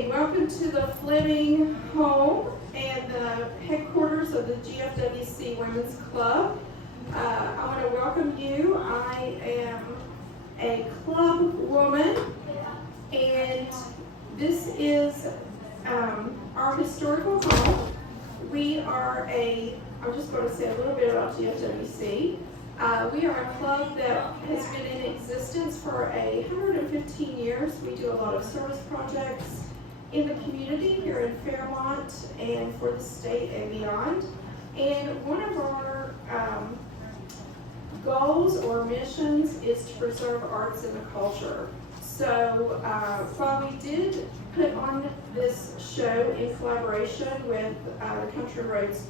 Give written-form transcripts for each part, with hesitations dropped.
Okay, welcome to the Fleming home and the headquarters of the GFWC Women's Club. I want to welcome you. I am a club woman, and this is our historical home. We are I'm just going to say a little bit about GFWC. We are a club that has been in existence for 115 years. We do a lot of service projects in the community here in Fairmont and for the state and beyond. And one of our goals or missions is to preserve arts and the culture. So while we did put on this show in collaboration with the Country Roads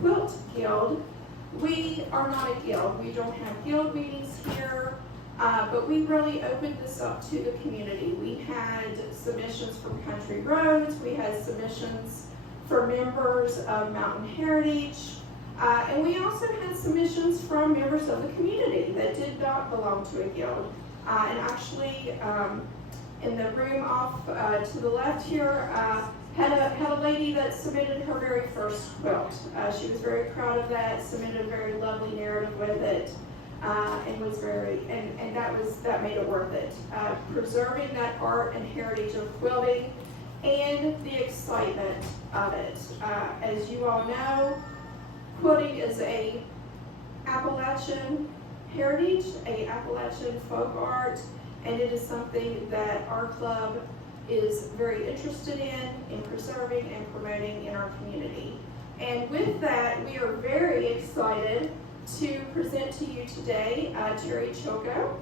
Quilt Guild, we are not a guild. We don't have guild meetings here, but we really opened this up to the community. We had submissions from Country Roads. We had submissions for members of Mountain Heritage. And we also had submissions from members of the community that did not belong to a guild. And actually, in the room off to the left here, had a lady that submitted her very first quilt. She was very proud of that, submitted a very lovely narrative with it, and was and that made it worth it. Preserving that art and heritage of quilting and the excitement of it. As you all know, quilting is a Appalachian heritage, a Appalachian folk art, and it is something that our club is very interested in preserving and promoting in our community. And with that, we are very excited to present to you today Terry Choco.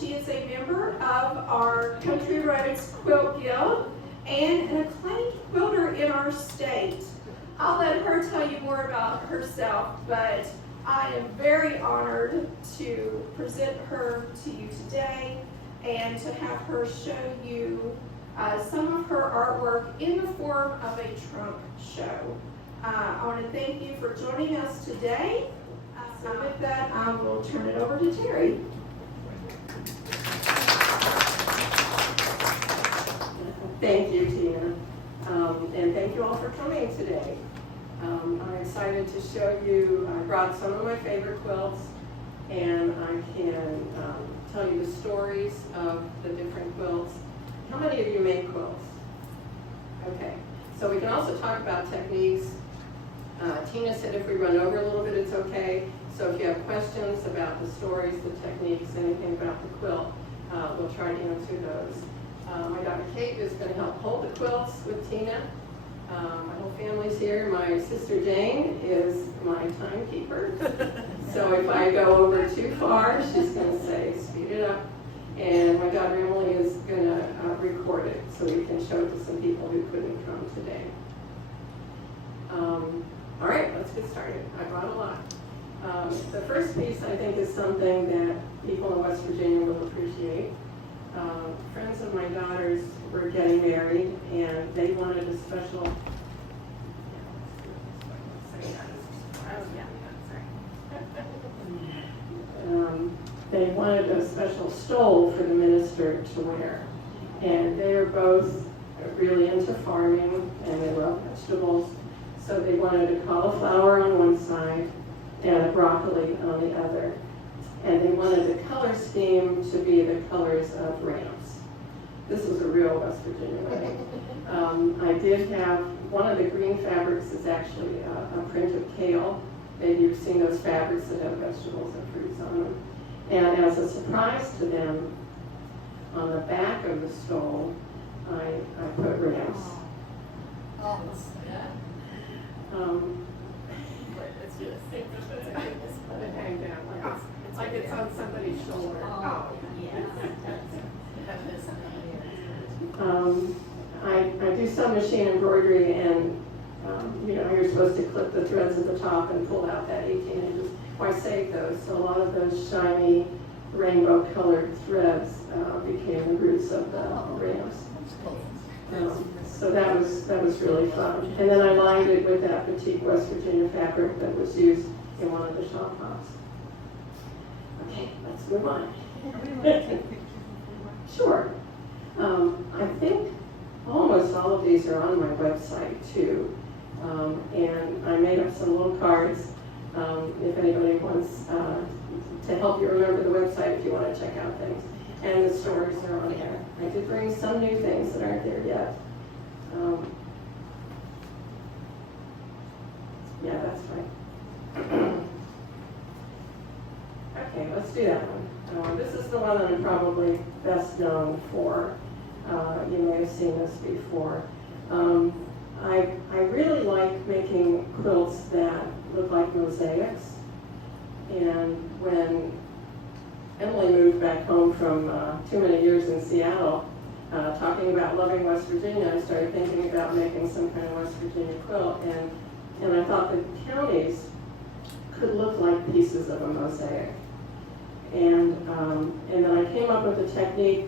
She is a member of our Country Roads Quilt Guild and an acclaimed quilter in our state. I'll let her tell you more about herself, but I am very honored to present her to you today and to have her show you some of her artwork in the form of a trunk show. I want to thank you for joining us today. So with that, I will turn it over to Terry. Thank you, Tina. And thank you all for coming today. I'm excited to show you, I brought some of my favorite quilts, and I can tell you the stories of the different quilts. How many of you make quilts? Okay, so we can also talk about techniques. Tina said if we run over a little bit, it's okay. So if you have questions about the stories, the techniques, anything about the quilt, we'll try to answer those. My daughter Kate is going to help hold the quilts with Tina. My whole family's here. My sister Jane is my timekeeper. So if I go over too far, she's going to say, speed it up. And my daughter Emily is going to record it so we can show it to some people who couldn't come today. All right, let's get started. I brought a lot. The first piece I think is something that people in West Virginia will appreciate. Friends of my daughter's were getting married, and they wanted a special. They wanted a special stole for the minister to wear, and they are both really into farming, and they love vegetables. So they wanted a cauliflower on one side and a broccoli on the other. And they wanted the color scheme to be the colors of ramps. This was a real West Virginia wedding. I did have, one of the green fabrics is actually a print of kale. Maybe you've seen those fabrics that have vegetables and fruits on them. And as a surprise to them, on the back of the stole, I put ramps. Oh, yeah. Let it hang down like it's on somebody's shoulder. Oh, yes. I do some machine embroidery, and you're supposed to clip the threads at the top and pull out that 18 inches. Well, I saved those, so a lot of those shiny rainbow-colored threads became the roots of the ramps. So that was really fun. And then I lined it with that petite West Virginia fabric that was used in one of the shop hops. Okay, let's move on. Sure. I think almost these are on my website too. And I made up some little cards if anybody wants to help you remember the website if you want to check out things. And the stories are on there. I did bring some new things that aren't there yet. Yeah, that's right. Okay, let's do that one. This is the one that I'm probably best known for. You may have seen this before. I really like making quilts that look like mosaics. And when Emily moved back home from too many years in Seattle, talking about loving West Virginia, I started thinking about making some kind of West Virginia quilt. And I thought the counties could look like pieces of a mosaic. And then I came up with a technique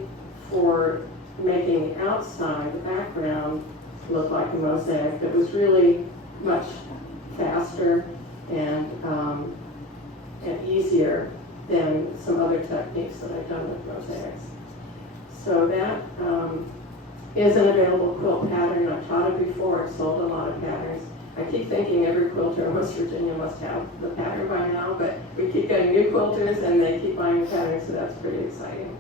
for making the outside, the background, look like a mosaic that was really much faster and easier than some other techniques that I've done with mosaics. So that is an available quilt pattern. I've taught it before. I've sold a lot of patterns. I keep thinking every quilter in West Virginia must have the pattern by now, but we keep getting new quilters and they keep buying the pattern, so that's pretty exciting.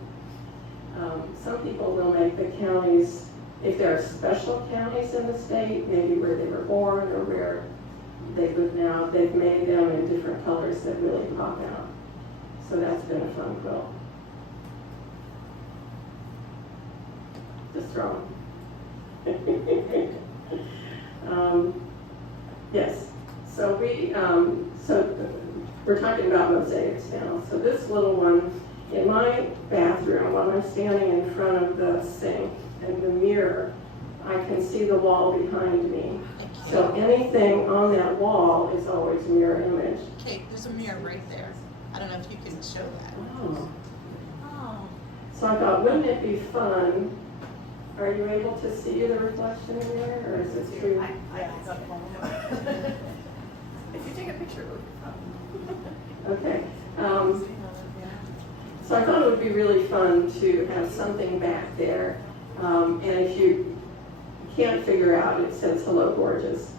Some people will make the counties, if there are special counties in the state, maybe where they were born or where they live now, they've made them in different colors that really pop out. So that's been a fun quilt. Just throw them. Yes, so we're talking about mosaics now. So this little one, in my bathroom, when I'm standing in front of the sink and the mirror, I can see the wall behind me. So anything on that wall is always mirror image. Okay, there's a mirror right there. I don't know if you can show that. Oh. Oh. So I thought, wouldn't it be fun? Are you able to see the reflection in there, or is it true? I got one. If you take a picture of it. Okay. So I thought it would be really fun to have something back there. And if you can't figure out, it says "Hello, Gorgeous."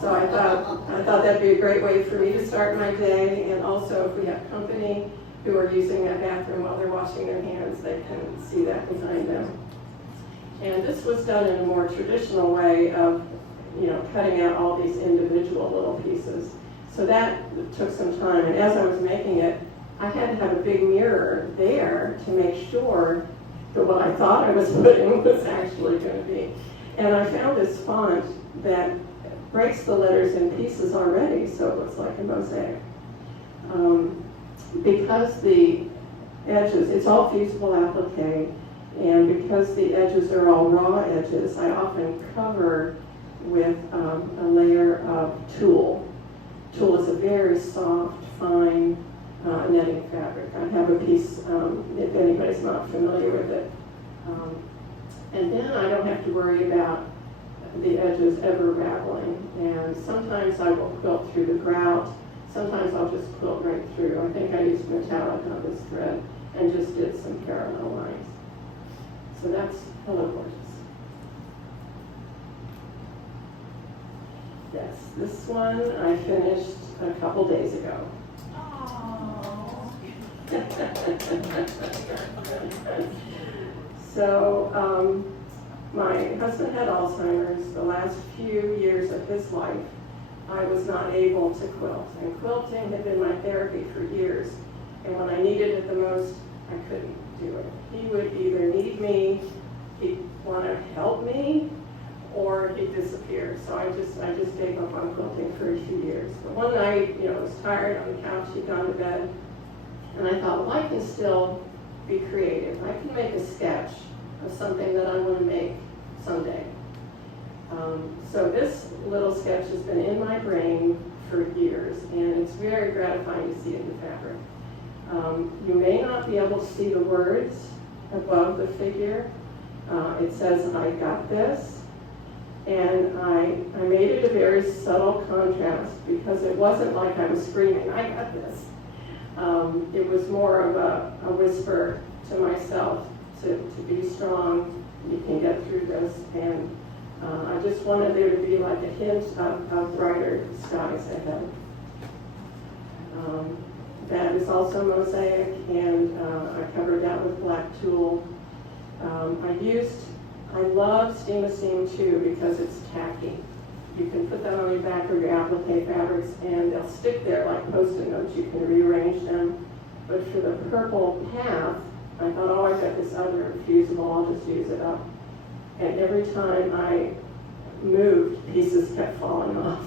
So I thought that'd be a great way for me to start my day. And also, if we have company who are using that bathroom while they're washing their hands, they can see that behind them. And this was done in a more traditional way of, cutting out all these individual little pieces. So that took some time. And as I was making it, I had to have a big mirror there to make sure that what I thought I was putting was actually going to be. And I found this font that breaks the letters in pieces already, so it looks like a mosaic. Because the edges, it's all fusible applique, and because the edges are all raw edges, I often cover with a layer of tulle. Tulle is a very soft, fine netting fabric. I have a piece, if anybody's not familiar with it. And then I don't have to worry about the edges ever raveling. And sometimes I will quilt through the grout. Sometimes I'll just quilt right through. I think I used metallic on this thread and just did some parallel lines. So that's Hello, Gorgeous. Yes, this one I finished a couple days ago. Oh. So my husband had Alzheimer's. The last few years of his life, I was not able to quilt. And quilting had been my therapy for years. And when I needed it the most, I couldn't do it. He would either need me, he'd want to help me, or he'd disappear. So I just gave up on quilting for a few years. But one night, I was tired on the couch, he'd gone to bed, and I thought, well, I can still be creative. I can make a sketch of something that I want to make someday. So this little sketch has been in my brain for years, and it's very gratifying to see it in the fabric. You may not be able to see the words above the figure. It says, "I got this," and I made it a very subtle contrast because it wasn't like I was screaming, "I got this." It was more of a whisper to myself to be strong, you can get through this, and I just wanted there to be like a hint of brighter skies ahead. That is also mosaic, and I covered that with black tulle. I love steam a seam too because it's tacky. You can put that on your back or your applique fabrics and they'll stick there like post-it notes. You can rearrange them. But for the purple path, I thought, oh, I've got this other fusible, I'll just use it up. And every time I moved, pieces kept falling off.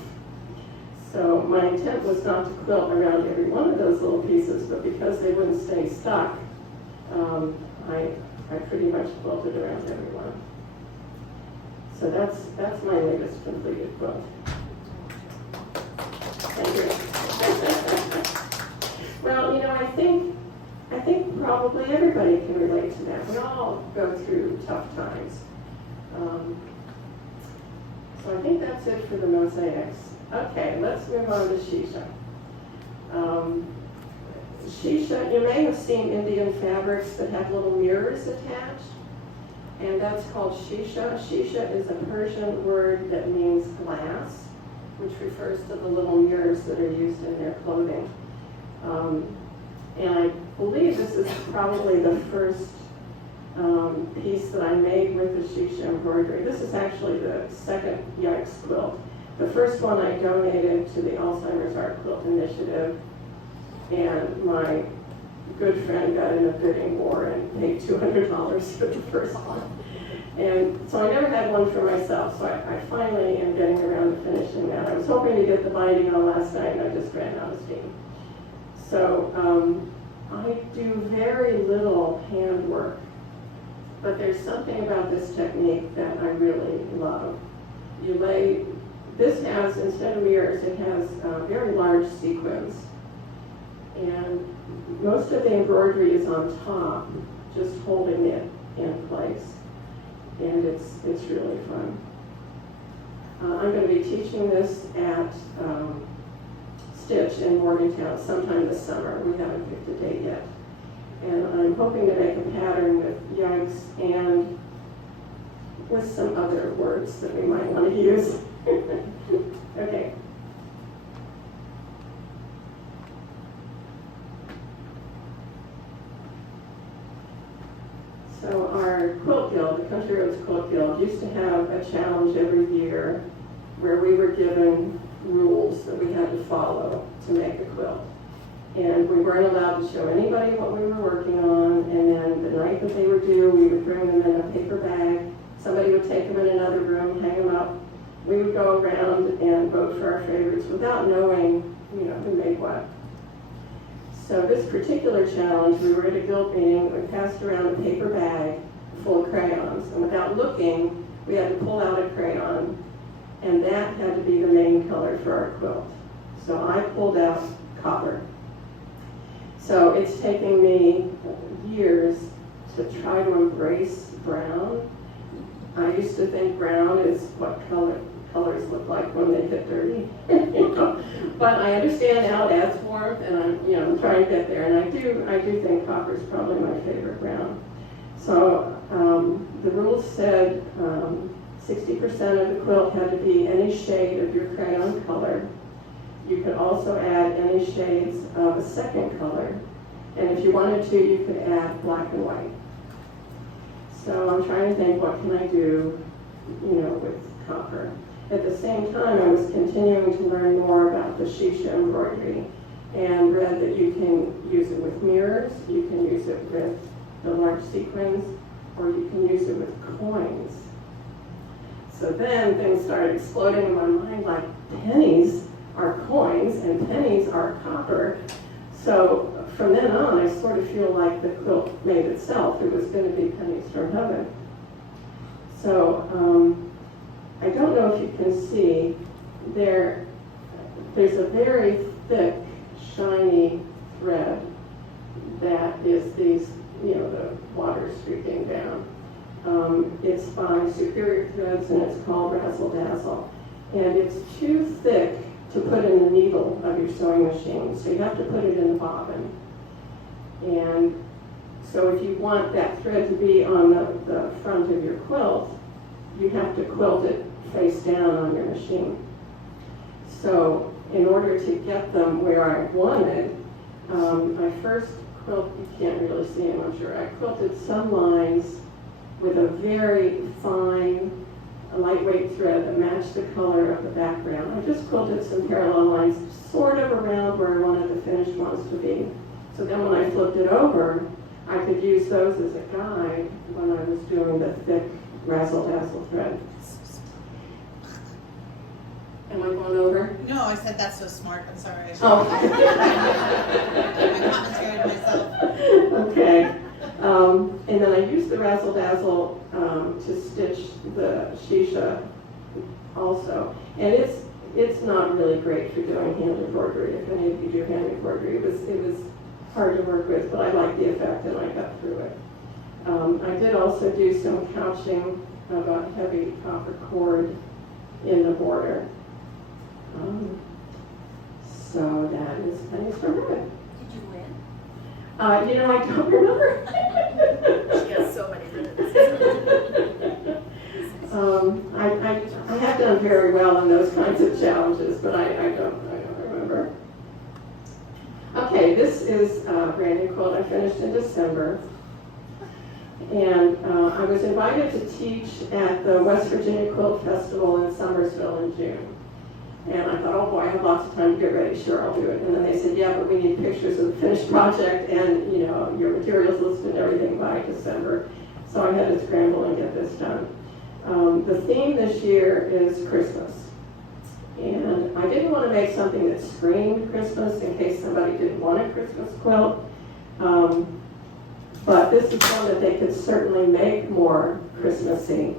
So my intent was not to quilt around every one of those little pieces, but because they wouldn't stay stuck, I pretty much quilted around every one. So that's my latest completed quilt. Thank you. Well, I think probably everybody can relate to that. We all go through tough times. So I think that's it for the mosaics. Okay, let's move on to shisha. Shisha, you may have seen Indian fabrics that have little mirrors attached, and that's called shisha. Shisha is a Persian word that means glass, which refers to the little mirrors that are used in their clothing. And I believe this is probably the first piece that I made with the shisha embroidery. This is actually the second Yikes quilt. The first one I donated to the Alzheimer's Art Quilt Initiative, and my good friend got in a bidding war and paid $200 for the first one. And so I never had one for myself, so I finally am getting around to finishing that. I was hoping to get the binding on last night, and I just ran out of steam. So I do very little handwork, but there's something about this technique that I really love. This has, instead of mirrors, it has very large sequins. And most of the embroidery is on top, just holding it in place. And it's really fun. I'm going to be teaching this at Stitch in Morgantown sometime this summer. We haven't picked a date yet. And I'm hoping to make a pattern with yikes and with some other words that we might want to use. Okay. So our quilt guild, the Country Roads Quilt Guild, used to have a challenge every year where we were given rules that we had to follow to make a quilt. And we weren't allowed to show anybody what we were working on, and then the night that they were due, we would bring them in a paper bag. Somebody would take them in another room, hang them up. We would go around and vote for our favorites without knowing, who made what. So this particular challenge, we were at a guild meeting, we passed around a paper bag full of crayons, and without looking, we had to pull out a crayon, and that had to be the main color for our quilt. So I pulled out copper. So it's taking me years to try to embrace brown. I used to think brown is what colors look like when they get dirty. But I understand now it adds warmth, and I'm trying to get there. And I do think copper is probably my favorite brown. So the rules said 60% of the quilt had to be any shade of your crayon color. You could also add any shades of a second color. And if you wanted to, you could add black and white. So I'm trying to think, what can I do, with copper? At the same time, I was continuing to learn more about the shisha embroidery and read that you can use it with mirrors, you can use it with the large sequins, or you can use it with coins. So then things started exploding in my mind, like pennies are coins and pennies are copper. So from then on, I sort of feel like the quilt made itself. It was going to be pennies from heaven. So I don't know if you can see, there's a very thick, shiny thread that is these, the water streaking down. It's by Superior Threads, and it's called Razzle Dazzle. And it's too thick to put in the needle of your sewing machine, so you have to put it in the bobbin. And so if you want that thread to be on the front of your quilt, you have to quilt it face down on your machine. So in order to get them where I wanted, I first quilt, you can't really see them, I'm sure. I quilted some lines with a very fine, lightweight thread that matched the color of the background. I just quilted some parallel lines sort of around where I wanted the finished ones to be. So then when I flipped it over, I could use those as a guide when I was doing the thick razzle-dazzle thread. Am I going over? No, I said that's so smart. I'm sorry. I Oh. commentated myself. Okay. And then I used the razzle dazzle to stitch the shisha also. And it's not really great for doing hand embroidery. If any of you do hand embroidery, it was hard to work with, but I liked the effect and I got through it. I did also do some couching of a heavy copper cord in the border. So that is things for her. Did you win? I don't remember. She has so many ribbons. I have done very well in those kinds of challenges, but I don't remember. Okay, this is a brand new quilt I finished in December. And I was invited to teach at the West Virginia Quilt Festival in Summersville in June. And I thought, oh boy, I have lots of time to get ready, sure, I'll do it. And then they said, yeah, but we need pictures of the finished project and, your materials listed and everything by December. So I had to scramble and get this done. The theme this year is Christmas. And I didn't want to make something that screamed Christmas in case somebody didn't want a Christmas quilt. But this is one that they could certainly make more Christmassy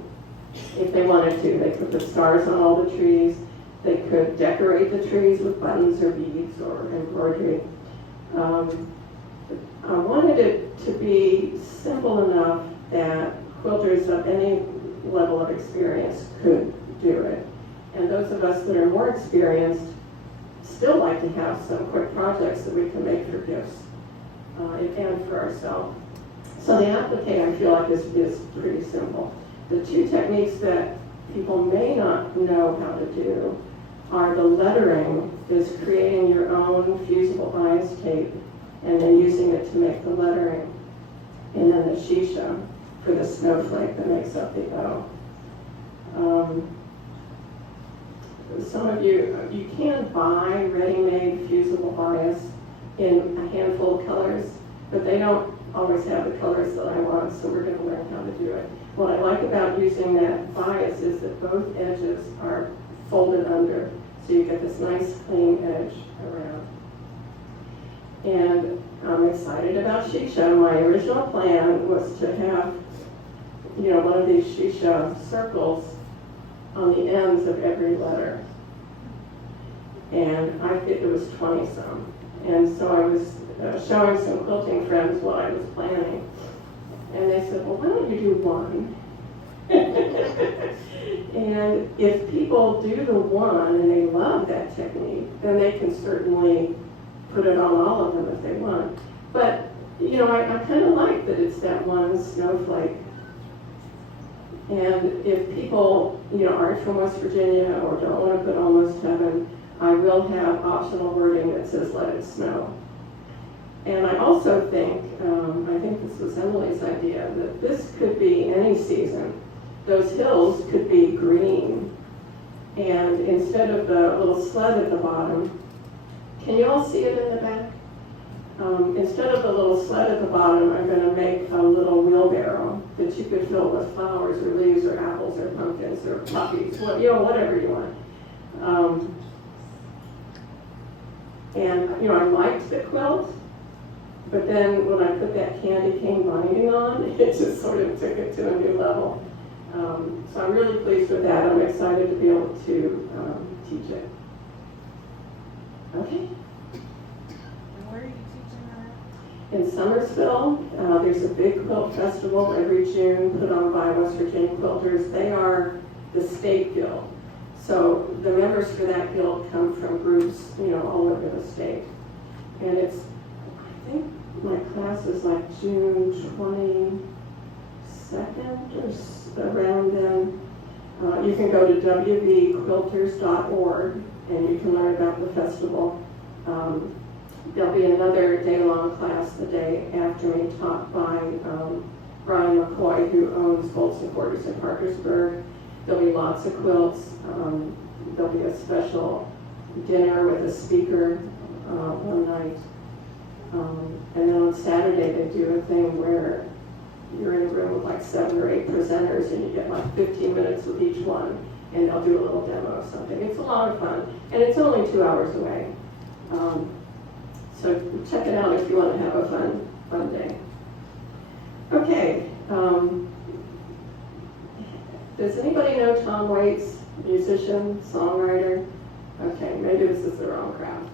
if they wanted to. They could put stars on all the trees. They could decorate the trees with buttons or beads or embroidery. I wanted it to be simple enough that quilters of any level of experience could do it. And those of us that are more experienced still like to have some quick projects that we can make for gifts and for ourselves. So the applique, I feel like, is pretty simple. The two techniques that people may not know how to do are the lettering, is creating your own fusible bias tape and then using it to make the lettering, and then the shisha for the snowflake that makes up the O. Some of you can buy ready-made fusible bias in a handful of colors, but they don't always have the colors that I want, so we're going to learn how to do it. What I like about using that bias is that both edges are folded under, so you get this nice clean edge around. And I'm excited about shisha. My original plan was to have, one of these shisha circles on the ends of every letter. And I think it was 20-some. And so I was showing some quilting friends what I was planning. And they said, well, why don't you do one? And if people do the one and they love that technique, then they can certainly put it on all of them if they want. But, I kind of like that it's that one snowflake. And if people, aren't from West Virginia or don't want to put Almost Heaven, I will have optional wording that says let it snow. And I also think, I think this was Emily's idea, that this could be any season. Those hills could be green. And instead of the little sled at the bottom, can you all see it in the back? Instead of the little sled at the bottom, I'm going to make a little wheelbarrow that you could fill with flowers or leaves or apples or pumpkins or puppies, whatever you want. And I liked the quilt, but then when I put that candy cane binding on, it just sort of took it to a new level. So I'm really pleased with that. I'm excited to be able to teach it. Okay. And where are you teaching that? In Summersville, there's a big quilt festival every June put on by West Virginia quilters. They are the state guild. So the members for that guild come from groups, all over the state. And it's, I think my class is like June 22nd or around then. You can go to wvquilters.org and you can learn about the festival. There'll be another day-long class the day after me taught by Brian McCoy, who owns Quilts and Quarters in Parkersburg. There'll be lots of quilts. There'll be a special dinner with a speaker one night. And then on Saturday they do a thing where you're in a room with like 7 or 8 presenters and you get like 15 minutes with each one and they'll do a little demo of something. It's a lot of fun and it's only 2 hours away. So check it out if you want to have a fun day. Okay. Does anybody know Tom Waits, musician, songwriter? Okay, maybe this is the wrong crowd.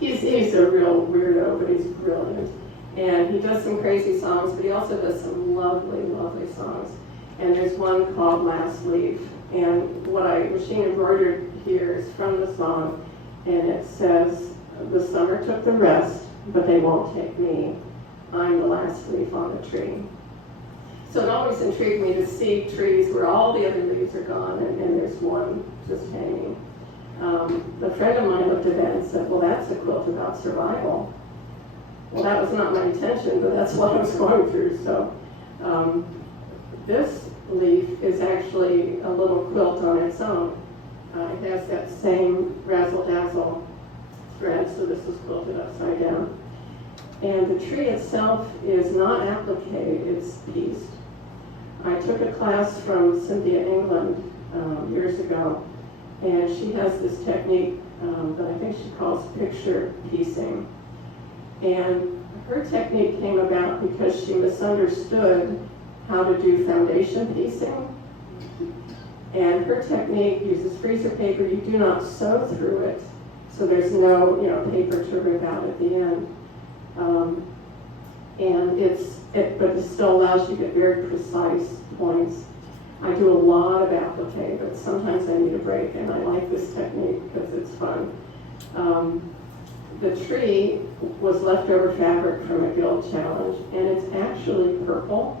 He's a real weirdo, but he's brilliant. And he does some crazy songs, but he also does some lovely, lovely songs. And there's one called Last Leaf. And what I machine embroidered here is from the song. And it says, "The summer took the rest, but they won't take me. I'm the last leaf on the tree." So it always intrigued me to see trees where all the other leaves are gone and there's one just hanging. A friend of mine looked at that and said, "Well, that's a quilt about survival." Well, that was not my intention, but that's what I was going through. So this leaf is actually a little quilt on its own. It has that same razzle-dazzle thread, so this is quilted upside down. And the tree itself is not appliqué, it's pieced. I took a class from Cynthia England years ago, and she has this technique that I think she calls picture piecing. And her technique came about because she misunderstood how to do foundation piecing. And her technique uses freezer paper. You do not sew through it, so there's no paper to rip out at the end. But it still allows you to get very precise points. I do a lot of applique, but sometimes I need a break, and I like this technique because it's fun. The tree was leftover fabric from a guild challenge, and it's actually purple.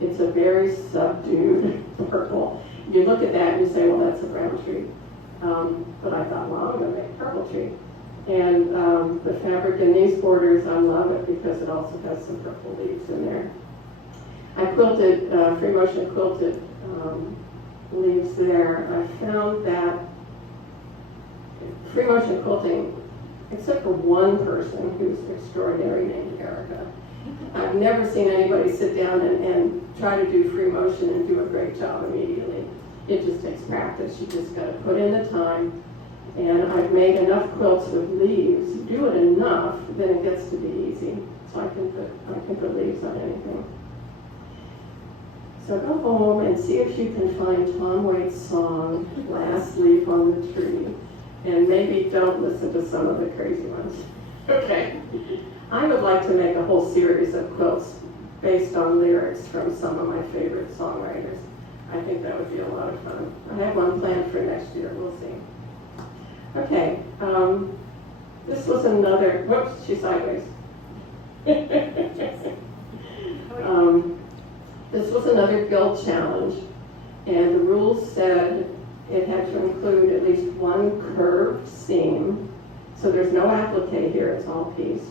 It's a very subdued purple. You look at that and you say, well, that's a brown tree. But I thought, well, I'm going to make a purple tree. And the fabric in these borders, I love it because it also has some purple leaves in there. I quilted, free motion quilted leaves there. I found that free motion quilting, except for one person who's extraordinary named Erica, I've never seen anybody sit down and try to do free motion and do a great job immediately. It just takes practice. You just got to put in the time. And I've made enough quilts with leaves. Do it enough, then it gets to be easy. So I can put leaves on anything. So go home and see if you can find Tom Waits' song, "Last Leaf on the Tree." And maybe don't listen to some of the crazy ones. Okay. I would like to make a whole series of quilts based on lyrics from some of my favorite songwriters. I think that would be a lot of fun. I have one planned for next year. We'll see. Okay, this was another, whoops, she's sideways. This was another guild challenge, and the rules said it had to include at least one curved seam, so there's no applique here, it's all pieced.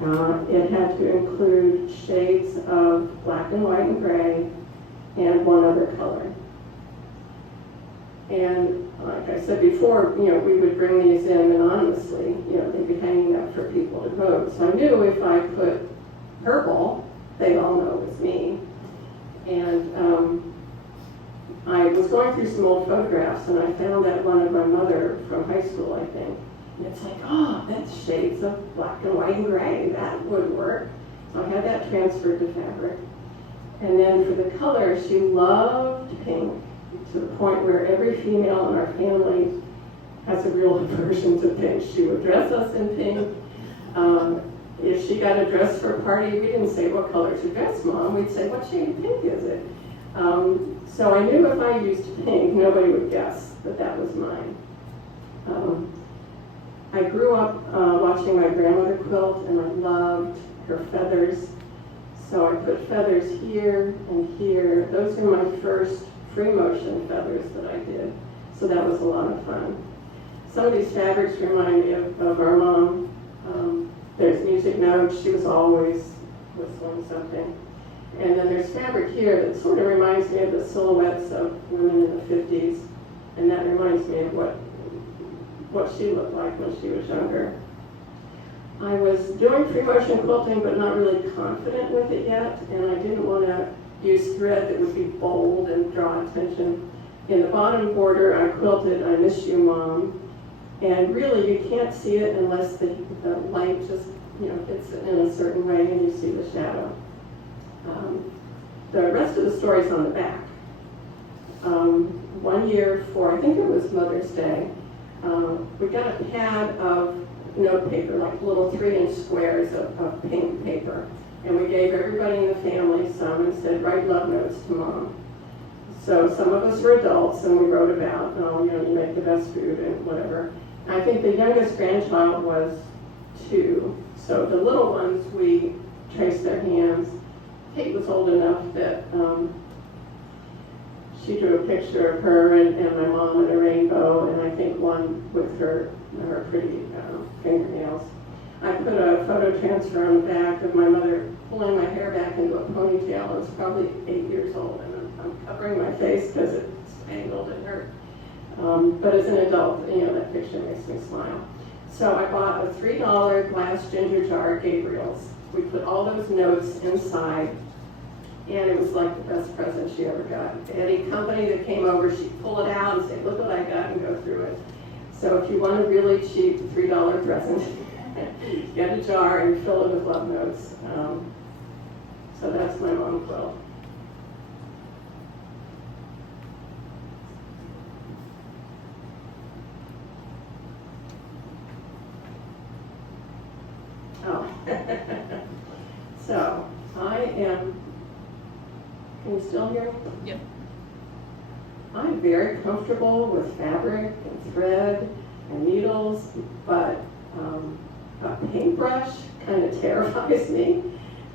It had to include shades of black and white and gray, and one other color. And like I said before, we would bring these in anonymously. They'd be hanging up for people to vote. So I knew if I put purple, they'd all know it was me. And I was going through some old photographs, and I found that one of my mother from high school, I think. And it's like, oh, that's shades of black and white and gray. That would work. So I had that transferred to fabric. And then for the color, she loved pink, to the point where every female in our family has a real aversion to pink. She would dress us in pink. If she got a dress for a party, we didn't say, "What color's your dress, Mom?" We'd say, "What shade of pink is it?" So I knew if I used pink, nobody would guess that that was mine. I grew up watching my grandmother quilt, and I loved her feathers. So I put feathers here and here. Those are my first free motion feathers that I did. So that was a lot of fun. Some of these fabrics remind me of our mom. There's music notes, she was always whistling something. And then there's fabric here that sort of reminds me of the silhouettes of women in the 50s. And that reminds me of what she looked like when she was younger. I was doing free motion quilting, but not really confident with it yet, and I didn't want to use thread that would be bold and draw attention. In the bottom border, I quilted "I Miss You, Mom," and really you can't see it unless the light just hits it in a certain way and you see the shadow. The rest of the story's on the back. One year for, I think it was Mother's Day, we got a pad of note paper, like little 3-inch squares of pink paper. And we gave everybody in the family some and said, write love notes to Mom. So some of us were adults and we wrote about, you make the best food and whatever. I think the youngest grandchild was 2. So the little ones, we traced their hands. Kate was old enough that she drew a picture of her and my mom in a rainbow, and I think one with her pretty fingernails. I put a photo transfer on the back of my mother pulling my hair back into a ponytail. I was probably 8 years old, and I'm covering my face because it's angled and hurt. But as an adult, that picture makes me smile. So I bought a $3 glass ginger jar, Gabriel's. We put all those notes inside, and it was like the best present she ever got. Any company that came over, she'd pull it out and say, look what I got, and go through it. So if you want a really cheap $3 present, get a jar and fill it with love notes. So that's my mom quilt. Oh. So I am, can you still hear me? Yep. I'm very comfortable with fabric and thread and needles, but a paintbrush kind of terrifies me.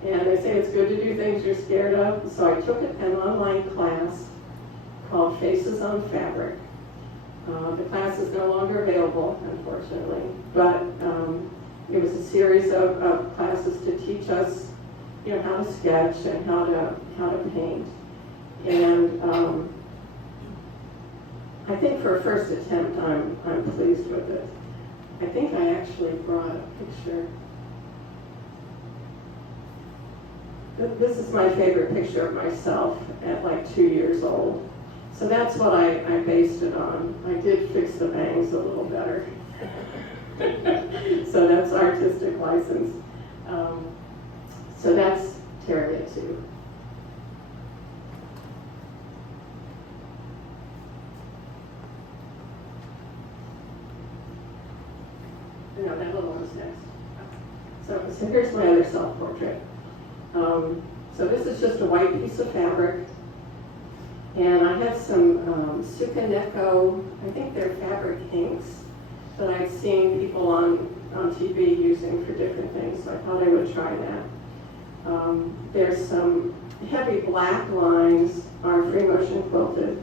And they say it's good to do things you're scared of. So I took an online class called Faces on Fabric. The class is no longer available, unfortunately, but it was a series of classes to teach us, how to sketch and how to paint. And I think for a first attempt, I'm pleased with it. I think I actually brought a picture. This is my favorite picture of myself at like 2 years old. So that's what I based it on. I did fix the bangs a little better. So that's artistic license. So that's Terrier 2. No, that little one's next. So here's my other self-portrait. So this is just a white piece of fabric. And I had some Sukaneko, I think they're fabric inks, that I'd seen people on TV using for different things, so I thought I would try that. There's some heavy black lines are free motion quilted.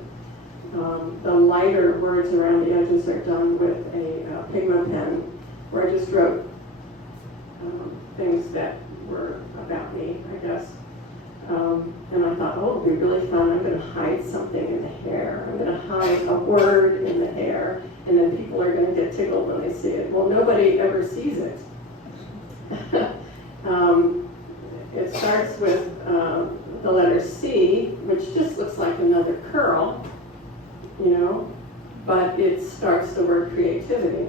The lighter words around the edges are done with a pigment pen, where I just wrote things that were about me, I guess. And I thought, oh, it would be really fun. I'm going to hide something in the hair. I'm going to hide a word in the hair, and then people are going to get tickled when they see it. Well, nobody ever sees it. It starts with the letter C, which just looks like another curl, but it starts the word creativity.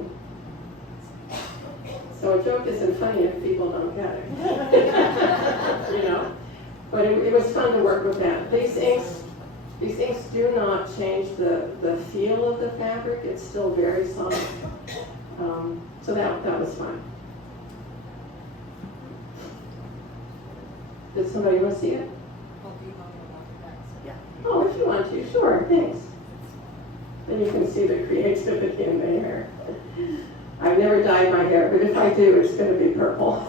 So a joke isn't funny if people don't get it. But it was fun to work with that. These inks do not change the feel of the fabric. It's still very soft. So that was fun. Did somebody want to see it? Yeah. Oh, if you want to, sure, thanks. Then you can see the creativity in the hair. I've never dyed my hair, but if I do, it's going to be purple.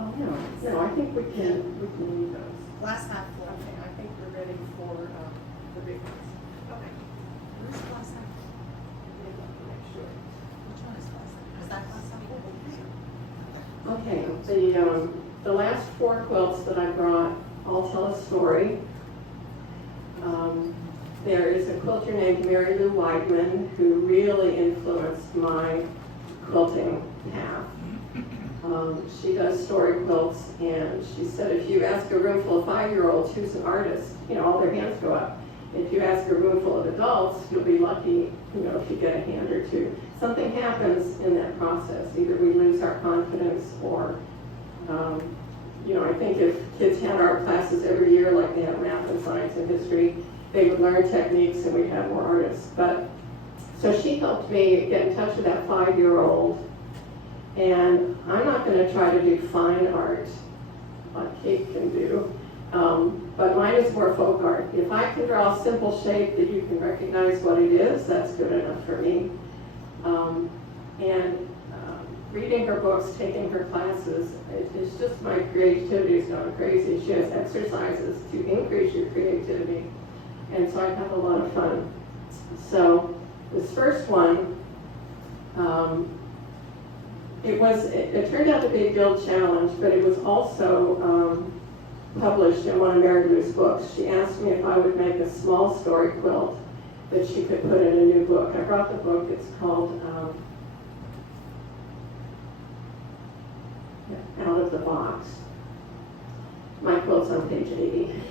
Oh, yeah. No, I think we can leave those. Glass half full. Okay, I think we're ready for the big ones. Okay. Where's glass half? Make sure. Which one is glass half? Is that glass half full? Okay, the last 4 quilts that I brought all tell a story. There is a quilter named Mary Lou Weidman who really influenced my quilting path. She does story quilts, and she said if you ask a room full of 5-year-olds who's an artist, all their hands go up. If you ask a room full of adults, you'll be lucky, if you get a hand or two. Something happens in that process. Either we lose our confidence or, I think if kids had art classes every year like they have math and science and history, they would learn techniques and we'd have more artists. So she helped me get in touch with that 5-year-old. And I'm not going to try to do fine art like Kate can do, but mine is more folk art. If I can draw a simple shape that you can recognize what it is, that's good enough for me. Reading her books, taking her classes, it's just my creativity is going crazy. She has exercises to increase your creativity, and so I have a lot of fun. So this first one, it turned out to be a guild challenge, but it was also published in one of Mary Lou's books. She asked me if I would make a small story quilt that she could put in a new book. I brought the book. It's called Out of the Box. My quilt's on page 80.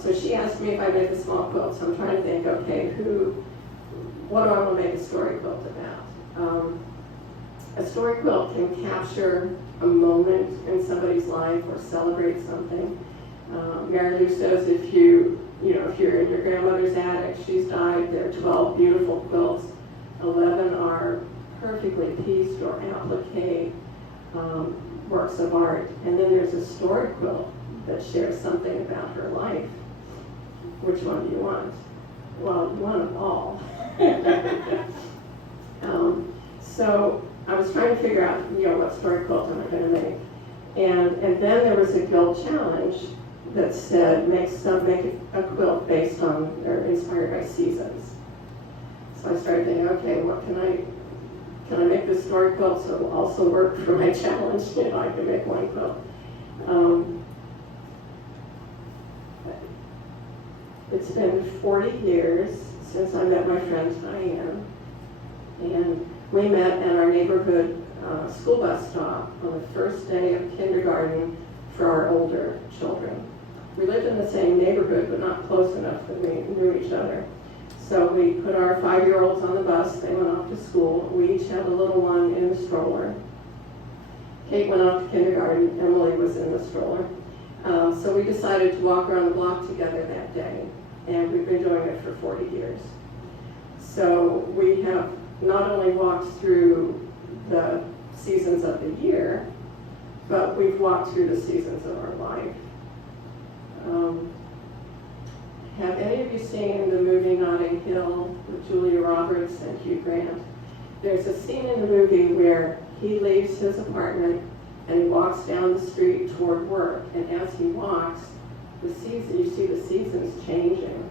So she asked me if I made a small quilt, so I'm trying to think, okay, what do I want to make a story quilt about? A story quilt can capture a moment in somebody's life or celebrate something. Mary Lou says if you're in your grandmother's attic, she's died, there are 12 beautiful quilts, 11 are perfectly pieced or applique works of art, and then there's a story quilt that shares something about her life. Which one do you want? Well, you want them all. So I was trying to figure out, what story quilt am I going to make? And then there was a guild challenge that said make a quilt based on or inspired by seasons. So I started thinking, okay, what can I make this story quilt so it will also work for my challenge? I can make one quilt. It's been 40 years since I met my friend Diane, and we met at our neighborhood school bus stop on the first day of kindergarten for our older children. We lived in the same neighborhood, but not close enough that we knew each other. So we put our 5-year-olds on the bus, they went off to school. We each had a little one in the stroller. Kate went off to kindergarten, Emily was in the stroller. So we decided to walk around the block together that day, and we've been doing it for 40 years. So we have not only walked through the seasons of the year, but we've walked through the seasons of our life. Have any of you seen the movie Notting Hill with Julia Roberts and Hugh Grant? There's a scene in the movie where he leaves his apartment and he walks down the street toward work, and as he walks, you see the seasons changing.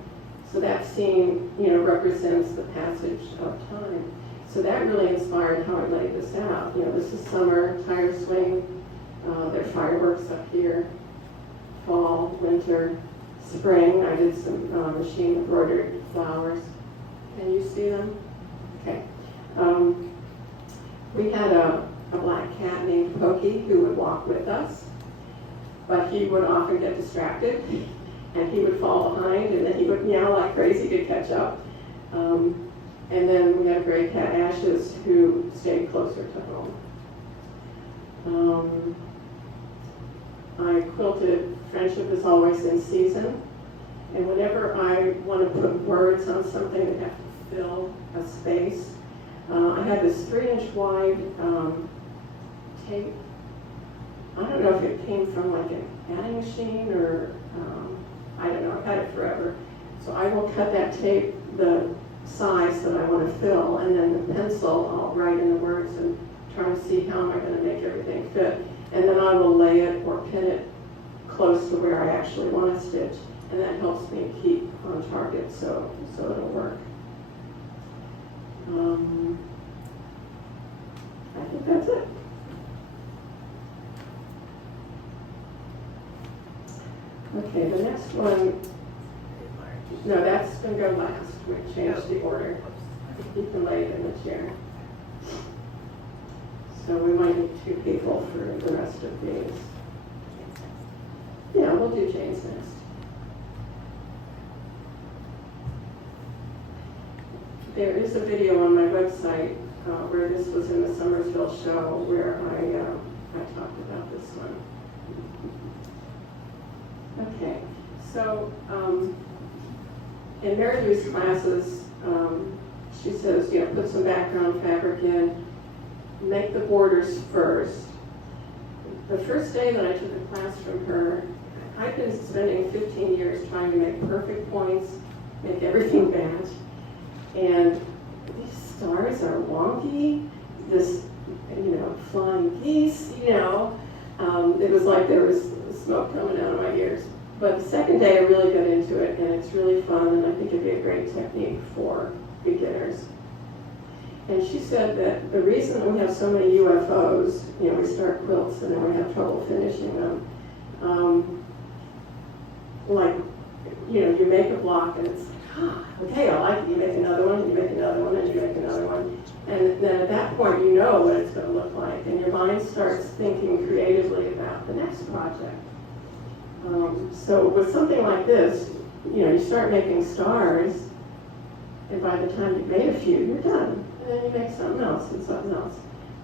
So that scene, represents the passage of time. So that really inspired how I laid this out. This is summer, tire swing, there are fireworks up here, fall, winter, spring. I did some machine embroidered flowers. Can you see them? Okay. We had a black cat named Pokey who would walk with us, but he would often get distracted and he would fall behind, and then he would meow like crazy to catch up. And then we had a gray cat, Ashes, who stayed closer to home. I quilted Friendship is Always in Season, and whenever I want to put words on something that have to fill a space, I had this 3-inch wide tape. I don't know if it came from like an adding machine or I don't know, I've had it forever. So I will cut that tape, the size that I want to fill, and then the pencil, I'll write in the words and try to see how am I going to make everything fit. And then I will lay it or pin it close to where I actually want to stitch, and that helps me keep on target, so it'll work. I think that's it. Okay, the next one, no, that's going to go last. We changed the order. You can lay it in the chair. So we might need 2 people for the rest of these. Yeah, we'll do Jane's next. There is a video on my website where this was in the Summersville show where I talked about this one. Okay, so in Mary Lou's classes, she says, put some background fabric in, make the borders first. The first day that I took a class from her, I've been spending 15 years trying to make perfect points, make everything match, and these stars are wonky, this, flying geese, it was like there was smoke coming out of my ears. But the second day I really got into it, and it's really fun, and I think it'd be a great technique for beginners. And she said that the reason that we have so many UFOs, we start quilts and then we have trouble finishing them, you make a block and it's okay, I like it. You make another one, you make another one, and you make another one. And then at that point, you know what it's going to look like, and your mind starts thinking creatively about the next project. So with something like this, you start making stars, and by the time you've made a few, you're done. And then you make something else and something else.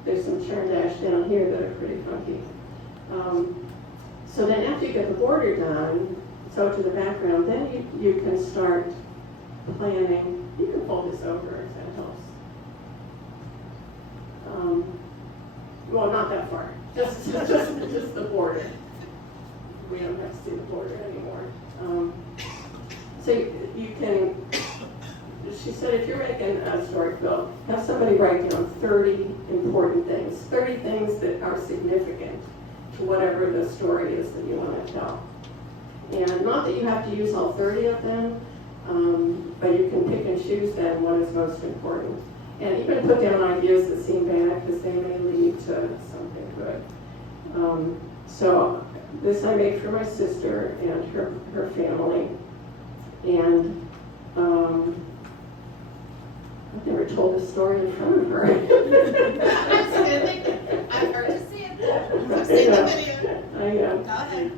There's some churn dash down here that are pretty funky. So then after you get the border done, sew to the background, then you can start planning. You can fold this over if that helps. Well, not that far. Just the border. We don't have to see the border anymore. So you can. She said, if you're making a story quilt, have somebody write down 30 important things, 30 things that are significant to whatever the story is that you want to tell. And not that you have to use all 30 of them, but you can pick and choose then what is most important. And even put down ideas that seem bad because they may lead to something good. So this I made for my sister and her family. And I've never told this story in front of her. I've heard you see it. I've seen the video. I know. Go ahead.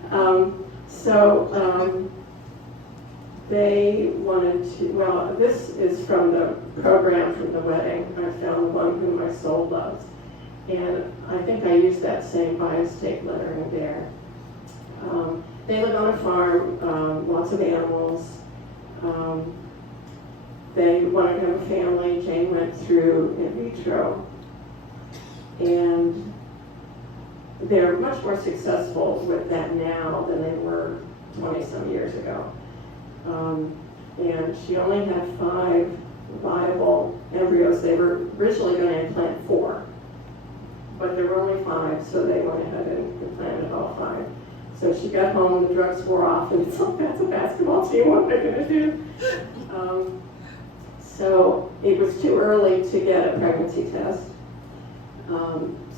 They wanted to, well, this is from the program from the wedding. I found the one whom my soul loves. And I think I used that same bias tape lettering there. They live on a farm, lots of animals. They wanted to have a family. Jane went through in vitro. And they're much more successful with that now than they were 20-some years ago. And she only had 5 viable embryos. They were originally going to implant 4, but there were only 5, so they went ahead and implanted all 5. So she got home, the drugs wore off, and it's like, that's a basketball team, what am I going to do? So it was too early to get a pregnancy test.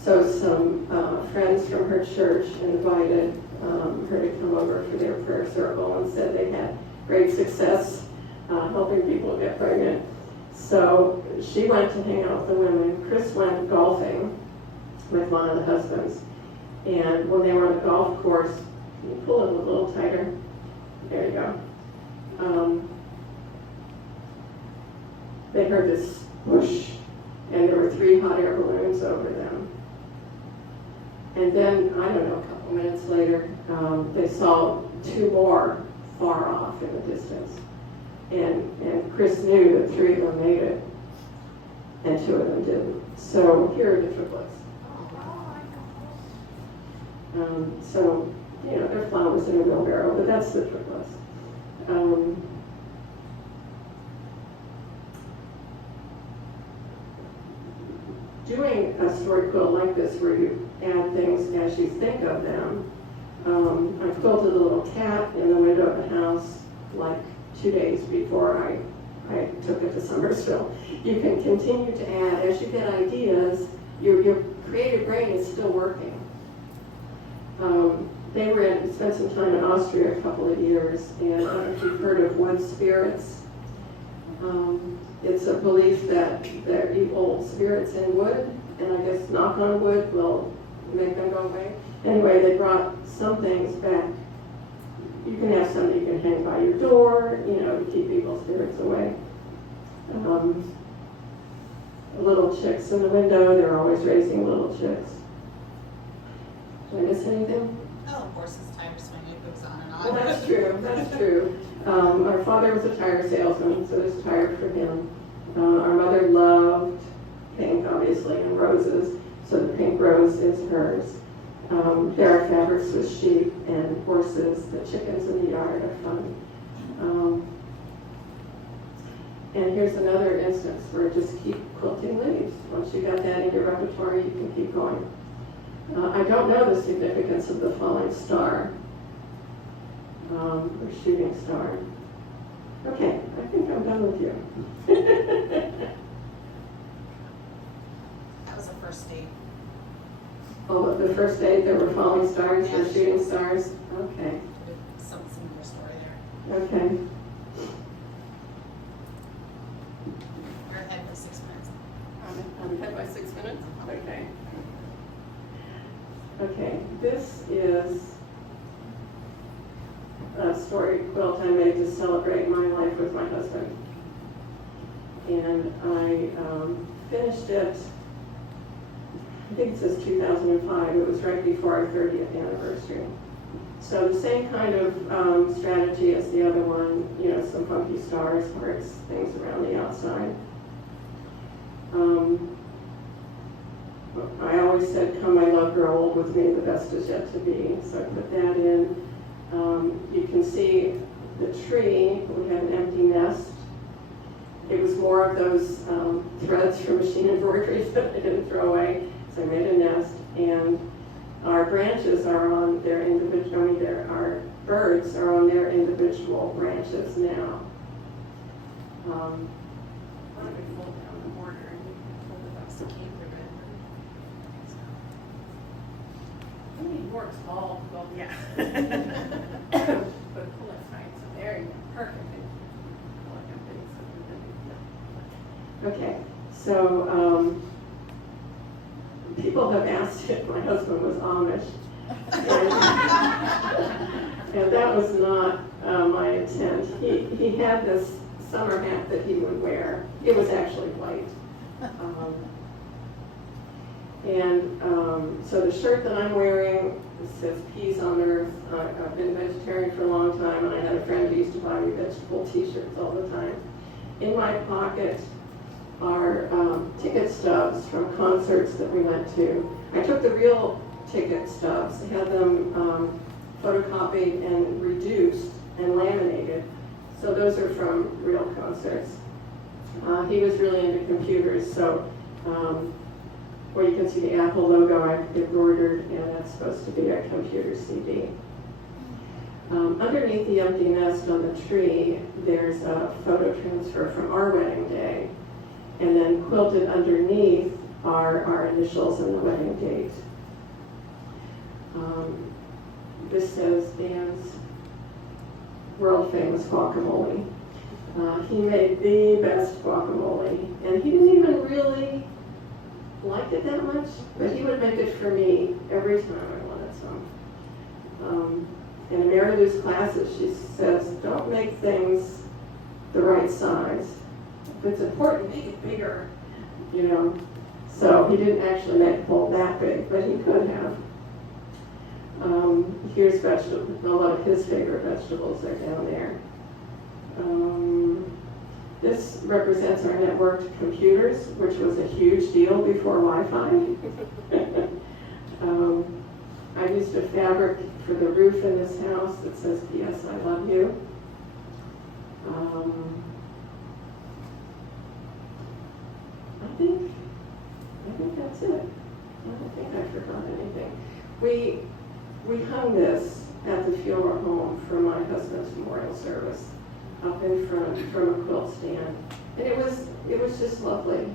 So some friends from her church invited her to come over for their prayer circle and said they had great success helping people get pregnant. So she went to hang out with the women. Chris went golfing with one of the husbands. And when they were on the golf course, can you pull it a little tighter? There you go. They heard this whoosh, and there were 3 hot air balloons over them. And then, I don't know, a couple minutes later, they saw 2 more far off in the distance. And Chris knew that 3 of them made it, and 2 of them didn't. So here are the triplets. So, they're flowers in a wheelbarrow, but that's the triplets. doing a story quilt like this where you add things as you think of them. I quilted a little cat in the window of the house like 2 days before I took it to Summersville. You can continue to add as you get ideas. Your creative brain is still working. They spent some time in Austria a couple of years, and I don't know if you've heard of wood spirits. It's a belief that there are evil spirits in wood, and I guess knock on wood will make them go away. Anyway, they brought some things back. You can have something you can hang by your door, to keep evil spirits away. Little chicks in the window, they're always raising little chicks. Did I miss anything? Oh, horses, tires swinging, it goes on and on. Well, that's true, that's true. Our father was a tire salesman, so there's tire for him. Our mother loved pink, obviously, and roses, so the pink rose is hers. There are fabrics with sheep and horses. The chickens in the yard are fun. And here's another instance where just keep quilting leaves. Once you got that in your repertoire, you can keep going. I don't know the significance of the falling star, or shooting star. Okay, I think I'm done with you. That was a first date. Oh, the first date, there were falling stars or Yeah. shooting stars? Okay, Some similar story there. okay. We're ahead by 6 minutes. I'm ahead by 6 minutes? Okay. Okay, this is a story quilt I made to celebrate my life with my husband. And I finished it, I think it says 2005. It was right before our 30th anniversary. So the same kind of strategy as the other one, some funky stars, hearts, things around the outside. I always said, come my love, grow old with me, the best is yet to be. So I put that in. You can see the tree, we have an empty nest. It was more of those threads from machine embroidery that I didn't throw away. So I made a nest, and our branches are on their individual, our birds are on their individual branches now. Why don't we fold down the border and we can fold it up To so keep the red. we need more tall, well, Yeah. but pull it tight, so there you go, perfect. Okay, so people have asked if my husband was Amish, and that was not my intent. He had this summer hat that he would wear. It was actually white. So the shirt that I'm wearing says peace on earth. I've been vegetarian for a long time, and I had a friend who used to buy me vegetable t-shirts all the time. In my pocket are ticket stubs from concerts that we went to. I took the real ticket stubs, had them photocopied and reduced and laminated. So those are from real concerts. He was really into computers, so where you can see the Apple logo I embroidered, and that's supposed to be a computer CD. Underneath the empty nest on the tree, there's a photo transfer from our wedding day. And then quilted underneath are our initials and the wedding date. This says Dan's world famous guacamole. He made the best guacamole, and he didn't even really like it that much, but he would make it for me every time I wanted some. In Mary Lou's classes, she says, don't make things the right size. If it's important, make it bigger, So he didn't actually make the bowl that big, but he could have. Here's vegetables. A lot of his favorite vegetables are down there. This represents our networked computers, which was a huge deal before Wi-Fi. I used a fabric for the roof in this house that says, P.S. I love you. I think that's it. I don't think I forgot anything. We hung this at the funeral home for my husband's memorial service up in front from a quilt stand. And it was just lovely.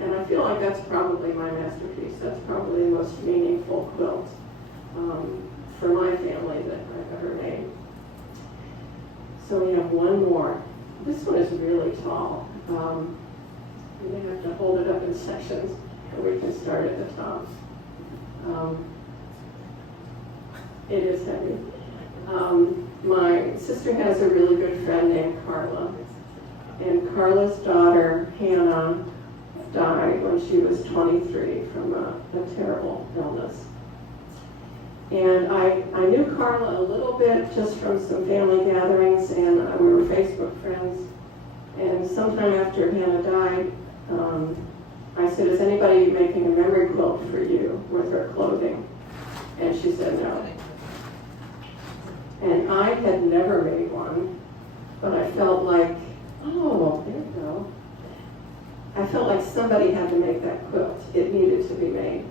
And I feel like that's probably my masterpiece. That's probably the most meaningful quilt for my family that I've ever made. So we have one more. This one is really tall. We may have to hold it up in sections, or we can start at the top. It is heavy. My sister has a really good friend named Carla, and Carla's daughter, Hannah, died when she was 23 from a terrible illness. And I knew Carla a little bit just from some family gatherings, and we were Facebook friends. And sometime after Hannah died, I said, is anybody making a memory quilt for you with her clothing? And she said no. And I had never made one, but I felt like, oh, there you go. I felt like somebody had to make that quilt. It needed to be made.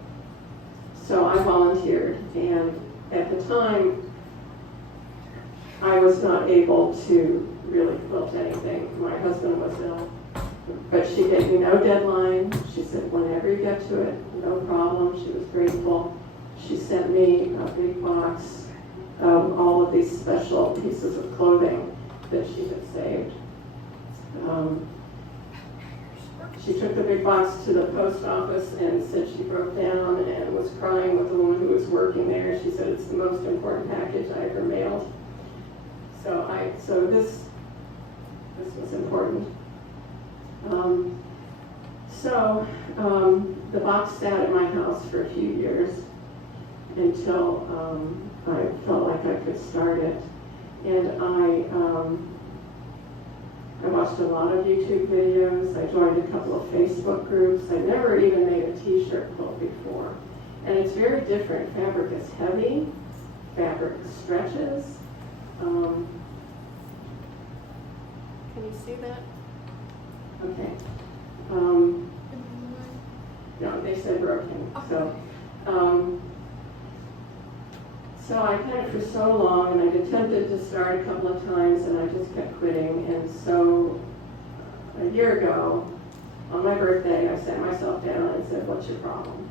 So I volunteered, and at the time, I was not able to really quilt anything. My husband was ill, but she gave me no deadline. She said, whenever you get to it, no problem. She was grateful. She sent me a big box of all of these special pieces of clothing that she had saved. She took the big box to the post office and said she broke down and was crying with the woman who was working there. She said it's the most important package I ever mailed. So this was important. The box sat at my house for a few years until I felt like I could start it. And I watched a lot of YouTube videos. I joined a couple of Facebook groups. I never even made a t-shirt quilt before. And it's very different. Fabric is heavy. Fabric stretches. Can you see that? Okay. No, they said broken. So I kind of for so long, and I'd attempted to start a couple of times, and I just kept quitting. And so a year ago, on my birthday, I sat myself down and said, what's your problem?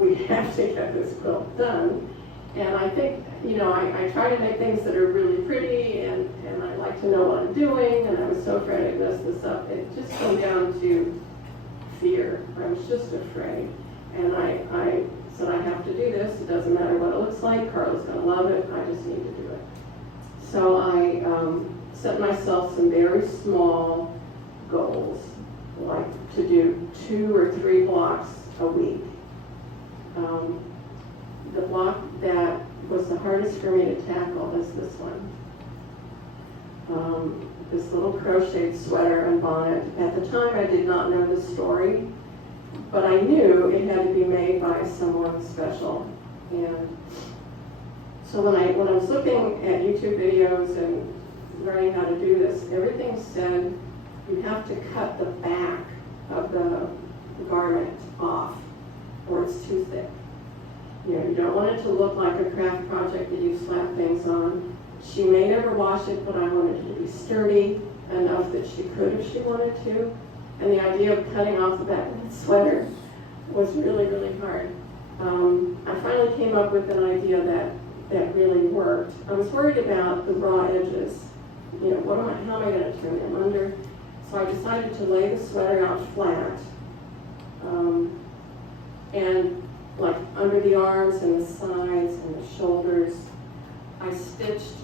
We have to get this quilt done. And I think, I try to make things that are really pretty, and I like to know what I'm doing, and I was so afraid I'd mess this up. It just came down to fear. I was just afraid. And I said, I have to do this. It doesn't matter what it looks like. Carla's going to love it. I just need to do it. So I set myself some very small goals, like to do 2 or 3 blocks a week. The block that was the hardest for me to tackle is this one. This little crocheted sweater and bonnet. At the time, I did not know the story, but I knew it had to be made by someone special. And so when I was looking at YouTube videos and learning how to do this, everything said you have to cut the back of the garment off, or it's too thick. You don't want it to look like a craft project that you slap things on. She may never wash it, but I wanted it to be sturdy enough that she could if she wanted to. And the idea of cutting off the back of the sweater was really, really hard. I finally came up with an idea that really worked. I was worried about the raw edges. How am I going to turn them under? So I decided to lay the sweater out flat. And like under the arms and the sides and the shoulders, I stitched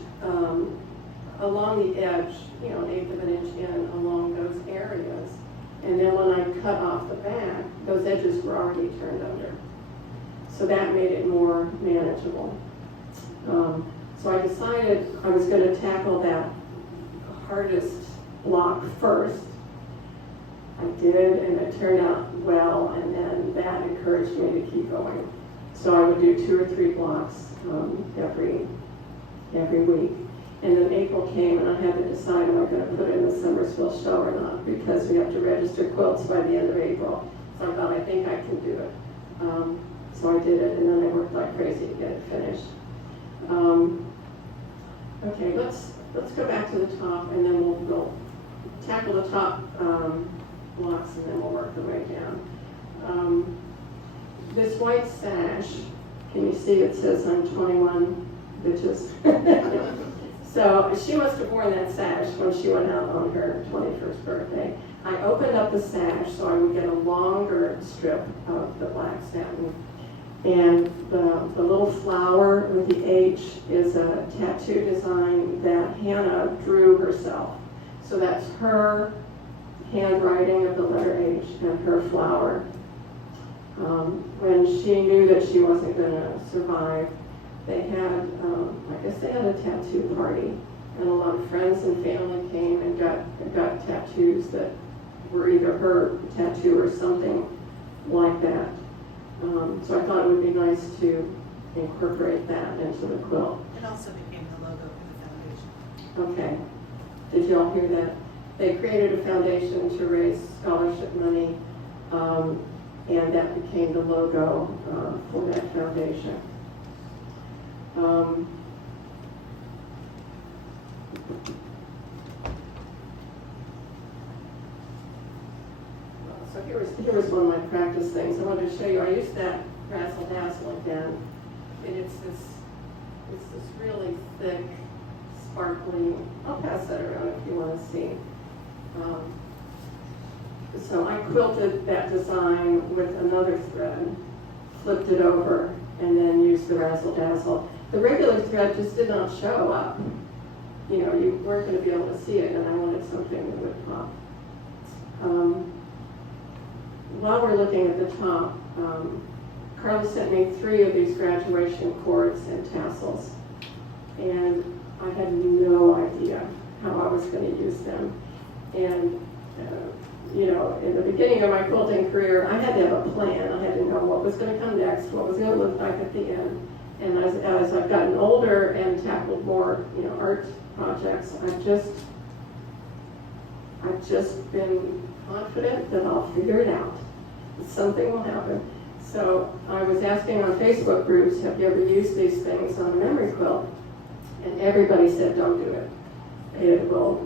along the edge, 1/8 of an inch in along those areas. And then when I cut off the back, those edges were already turned under. So that made it more manageable. So I decided I was going to tackle that hardest block first. I did, and it turned out well, and then that encouraged me to keep going. So I would do 2 or 3 blocks every week. And then April came and I had to decide, am I going to put it in the Summersville show or not, because we have to register quilts by the end of April. So I thought, I think I can do it. So I did it, and then I worked like crazy to get it finished. Okay, let's go back to the top, and then we'll tackle the top blocks, and then we'll work the way down. This white sash, can you see it says I'm 21 bitches? So she must have worn that sash when she went out on her 21st birthday. I opened up the sash so I would get a longer strip of the black satin. And the little flower with the H is a tattoo design that Hannah drew herself. So that's her handwriting of the letter H and her flower. When she knew that she wasn't going to survive, they had, I guess they had a tattoo party, and a lot of friends and family came and got tattoos that were either her tattoo or something like that. So I thought it would be nice to incorporate that into the quilt. It also became the logo for the foundation. Okay. Did you all hear that? They created a foundation to raise scholarship money, and that became the logo for that foundation. So here was one of my practice things. I wanted to show you. I used that razzle dazzle again, and it's this really thick, sparkling. I'll pass that around if you want to see. So I quilted that design with another thread, flipped it over, and then used the razzle dazzle. The regular thread just did not show up. You know, you weren't going to be able to see it, and I wanted something that would pop. While we're looking at the top, Carla sent me 3 of these graduation cords and tassels, and I had no idea how I was going to use them. And you know, in the beginning of my quilting career, I had to have a plan. I had to know what was going to come next, what was going to look like at the end. And as I've gotten older and tackled more, you know, art projects, I've just been confident that I'll figure it out. Something will happen. So I was asking on Facebook groups, have you ever used these things on a memory quilt? And everybody said, don't do it. It will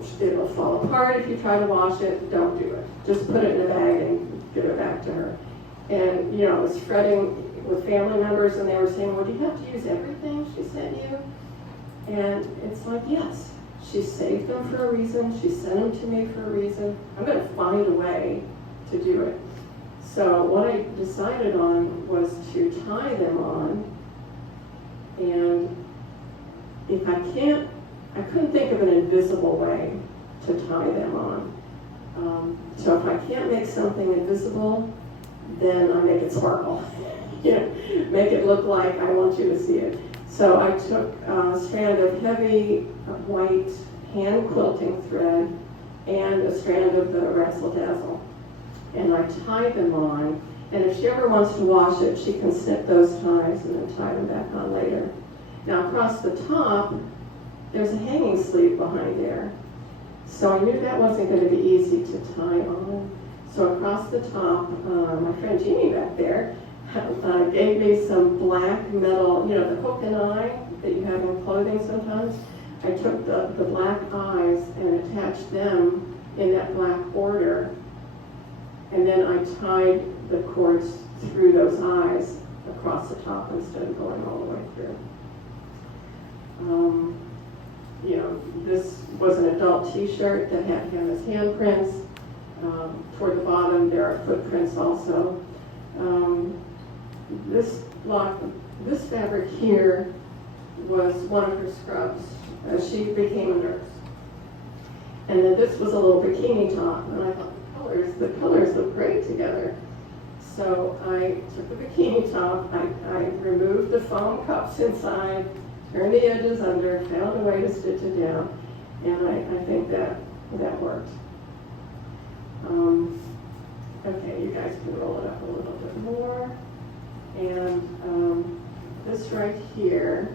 fall apart if you try to wash it. Don't do it. Just put it in a bag and give it back to her. And, you know, I was fretting with family members, and they were saying, well, do you have to use everything she sent you? And it's like, yes. She saved them for a reason. She sent them to me for a reason. I'm going to find a way to do it. So what I decided on was to tie them on. And if I couldn't think of an invisible way to tie them on. So if I can't make something invisible, then I make it sparkle. You know, make it look like I want you to see it. So I took a strand of heavy white hand quilting thread and a strand of the razzle dazzle, and I tied them on. And if she ever wants to wash it, she can snip those ties and then tie them back on later. Now across the top, there's a hanging sleeve behind there. So I knew that wasn't going to be easy to tie on. So across the top, my friend Jeannie back there gave me some black metal, you know, the hook and eye that you have in clothing sometimes. I took the black eyes and attached them in that black border, and then I tied the cords through those eyes across the top instead of going all the way through. You know, this was an adult t-shirt that had Hannah's handprints. Toward the bottom, there are footprints also. This fabric here was one of her scrubs as she became a nurse. And then this was a little bikini top, and I thought the colors look great together. So I took the bikini top, I removed the foam cups inside, turned the edges under, found a way to stitch it down, and I think that worked. Okay, you guys can roll it up a little bit more. And this right here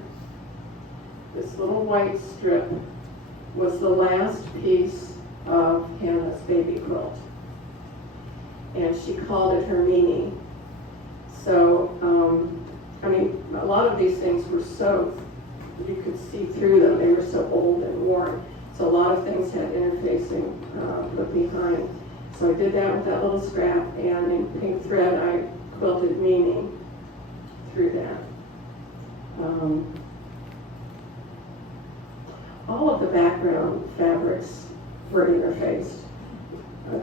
this little white strip was the last piece of Hannah's baby quilt. And she called it her meanie. So, I mean, a lot of these things were so, you could see through them. They were so old and worn. So a lot of things had interfacing put behind. So I did that with that little scrap, and in pink thread I quilted meaning through that. All of the background fabrics were interfaced.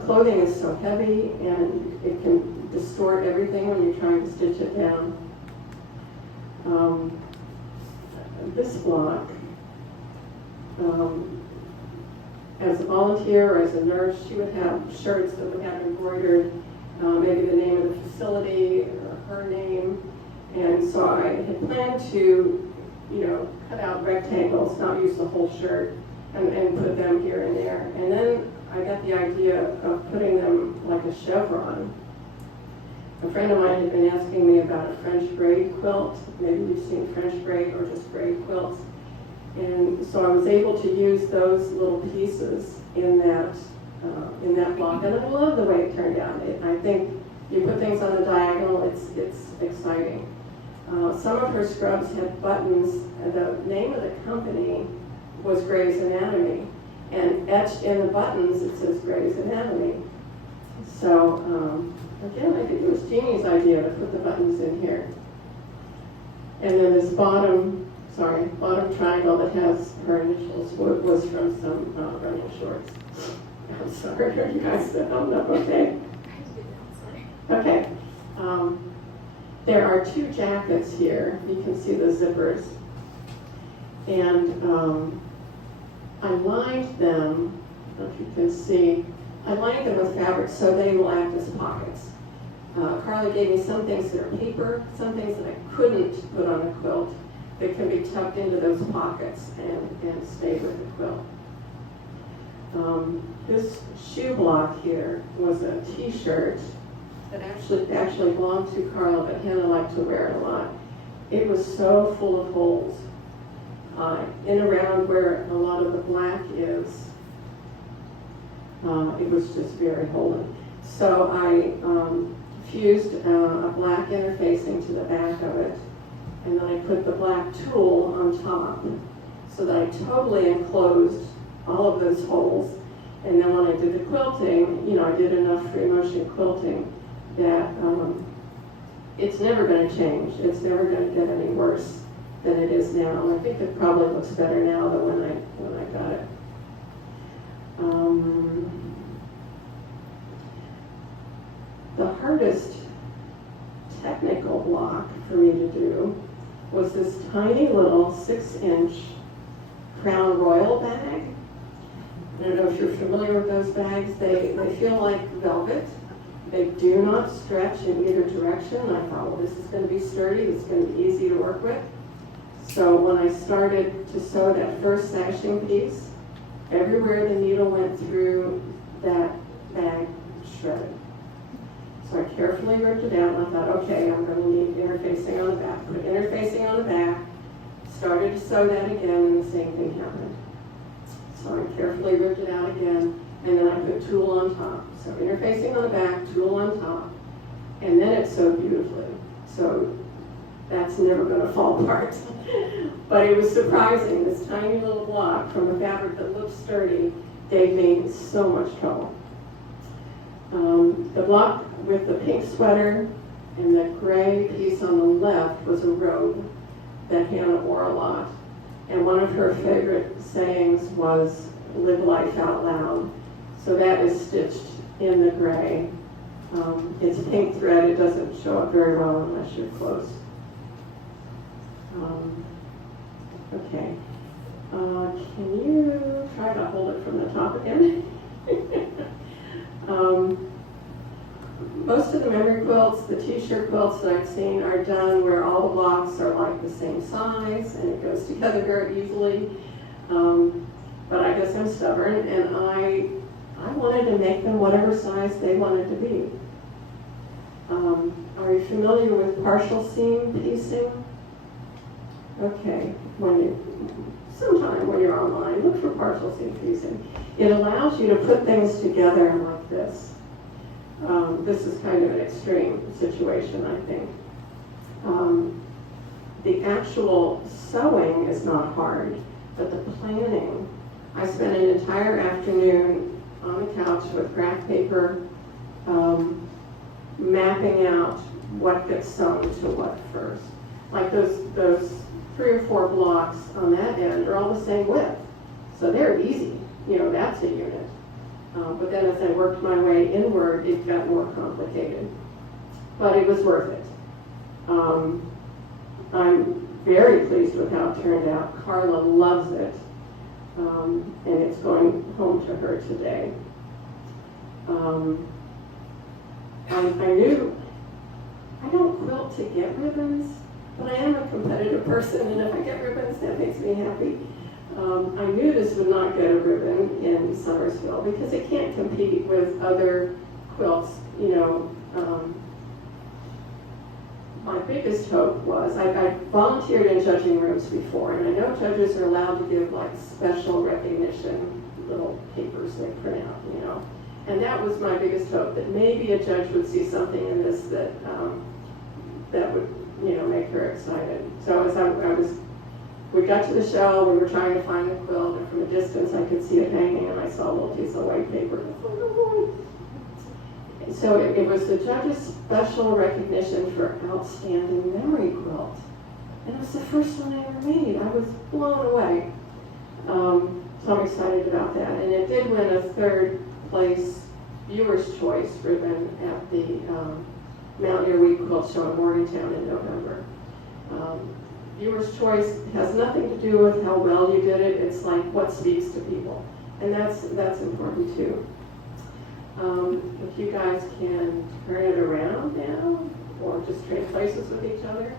Clothing is so heavy and it can distort everything when you're trying to stitch it down. This block, as a volunteer or as a nurse, she would have shirts that would have embroidered maybe the name of the facility or her name. And so I had planned to, cut out rectangles, not use the whole shirt, and put them here and there. And then I got the idea of putting them like a chevron. A friend of mine had been asking me about a French braid quilt. Maybe you've seen French braid or just braid quilts. And so I was able to use those little pieces in that block. And I love the way it turned out. I think you put things on the diagonal, it's exciting. Some of her scrubs had buttons, and the name of the company was Gray's Anatomy, and etched in the buttons it says Gray's Anatomy. So again, I think it was Jeannie's idea to put the buttons in here. And then this bottom triangle that has her initials was from some running shorts. I'm sorry, are you guys thumbed up okay? Okay. There are two jackets here. You can see the zippers. And I lined them, I don't know if you can see, I lined them with fabric so they will act as pockets. Carly gave me some things that are paper, some things that I couldn't put on a quilt that can be tucked into those pockets and stay with the quilt. This shoe block here was a t-shirt that actually belonged to Carla, but Hannah liked to wear it a lot. It was so full of holes. In around where a lot of the black is, it was just very holy. So I fused a black interfacing to the back of it, and then I put the black tulle on top so that I totally enclosed all of those holes. And then when I did the quilting, I did enough free motion quilting that it's never going to change. It's never going to get any worse than it is now. And I think it probably looks better now than when I got it. The hardest technical block for me to do was this tiny little 6-inch Crown Royal bag. I don't know if you're familiar with those bags. They feel like velvet. They do not stretch in either direction. I thought, well, this is going to be sturdy. This is going to be easy to work with. So when I started to sew that first sashing piece, everywhere the needle went through that bag shredded. So I carefully ripped it out, and I thought, okay, I'm going to need interfacing on the back. Put interfacing on the back, started to sew that again, and the same thing happened. So I carefully ripped it out again, and then I put tulle on top. So interfacing on the back, tulle on top, and then it sewed beautifully. So that's never going to fall apart. But it was surprising. This tiny little block from a fabric that looked sturdy gave me so much trouble. The block with the pink sweater and the gray piece on the left was a robe that Hannah wore a lot. And one of her favorite sayings was, "Live life out loud." So that is stitched in the gray. It's pink thread. It doesn't show up very well unless you're close. Okay. Can you try to hold it from the top again? Most of the memory quilts, the t-shirt quilts that I've seen are done where all the blocks are like the same size and it goes together very easily. But I guess I'm stubborn, and I wanted to make them whatever size they wanted to be. Are you familiar with partial seam piecing? Okay, sometime when you're online, look for partial seam fusing. It allows you to put things together like this. This is kind of an extreme situation, I think. The actual sewing is not hard, but the planning. I spent an entire afternoon on the couch with graph paper, mapping out what gets sewn to what first. Like those 3 or 4 blocks on that end are all the same width, so they're easy. You know, that's a unit. But then as I worked my way inward, it got more complicated. But it was worth it. I'm very pleased with how it turned out. Carla loves it, and it's going home to her today. I knew I don't quilt to get ribbons, but I am a competitive person, and if I get ribbons, that makes me happy. I knew this would not get a ribbon in Summersville because it can't compete with other quilts. You know, my biggest hope was I volunteered in judging rooms before, and I know judges are allowed to give like special recognition little papers they print out, you know. And that was my biggest hope, that maybe a judge would see something in this that that would, you know, make her excited. So as we got to the show, we were trying to find the quilt, and from a distance I could see it hanging, and I saw a little piece of white paper. So it was the judge's special recognition for outstanding memory quilt. And it was the first one I ever made. I was blown away. So I'm excited about that. And it did win a 3rd place Viewer's Choice ribbon at the Mountaineer Week Quilt Show in Morgantown in November. Viewer's Choice has nothing to do with how well you did it. It's like what speaks to people. And that's important too. If you guys can turn it around now, or just trade places with each other.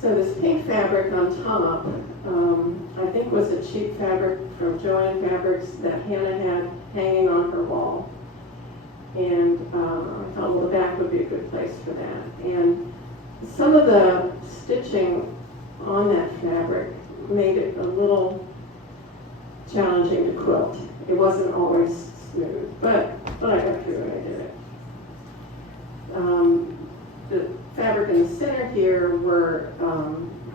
So this pink fabric on top, I think was a cheap fabric from Joanne Fabrics that Hannah had hanging on her wall. And I thought, well, the back would be a good place for that. And some of the stitching on that fabric made it a little challenging to quilt. It wasn't always smooth, but I got through it, I did it. The fabric in the center here were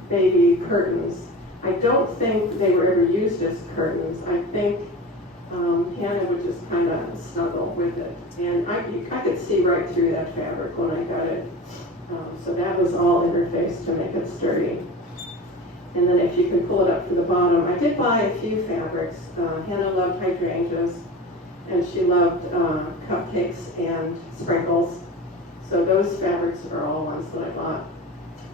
baby curtains. I don't think they were ever used as curtains. I think Hannah would just kind of snuggle with it. And I could see right through that fabric when I got it. So that was all interfaced to make it sturdy. And then if you can pull it up to the bottom, I did buy a few fabrics. Hannah loved hydrangeas, and she loved cupcakes and sprinkles. So those fabrics are all ones that I bought.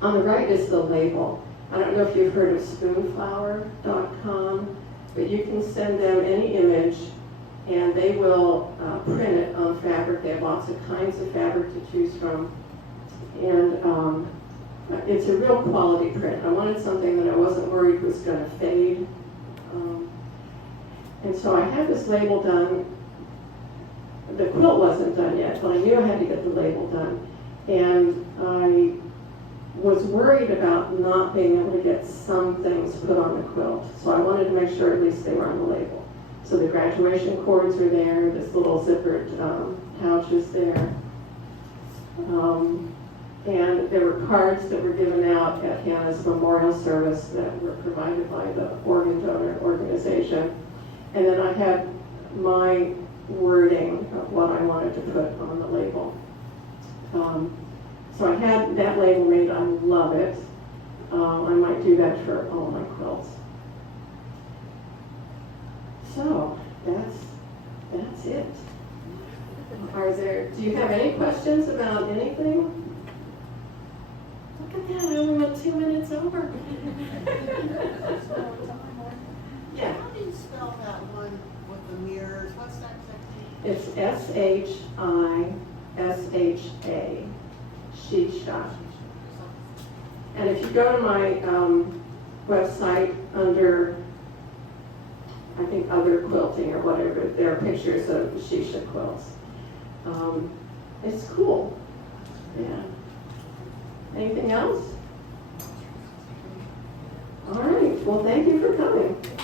On the right is the label. I don't know if you've heard of spoonflower.com, but you can send them any image, and they will print it on fabric. They have lots of kinds of fabric to choose from. And it's a real quality print. I wanted something that I wasn't worried was going to fade. And so I had this label done. The quilt wasn't done yet, but I knew I had to get the label done. And I was worried about not being able to get some things put on the quilt. So I wanted to make sure at least they were on the label. So the graduation cords are there, this little zippered pouch is there. And there were cards that were given out at Hannah's memorial service that were provided by the organ donor organization. And then I had my wording of what I wanted to put on the label. So I had that label made. I love it. I might do that for all my quilts. So that's it. Do you have any questions about anything? Look at that, I only went 2 minutes over. Yeah. How do you spell that one with the mirrors? What's that technique? It's S-H-I-S-H-A, Shisha. And if you go to my website under, I think, other quilting or whatever, there are pictures of Shisha quilts. It's cool. Yeah. Anything else? All right, well, thank you for coming.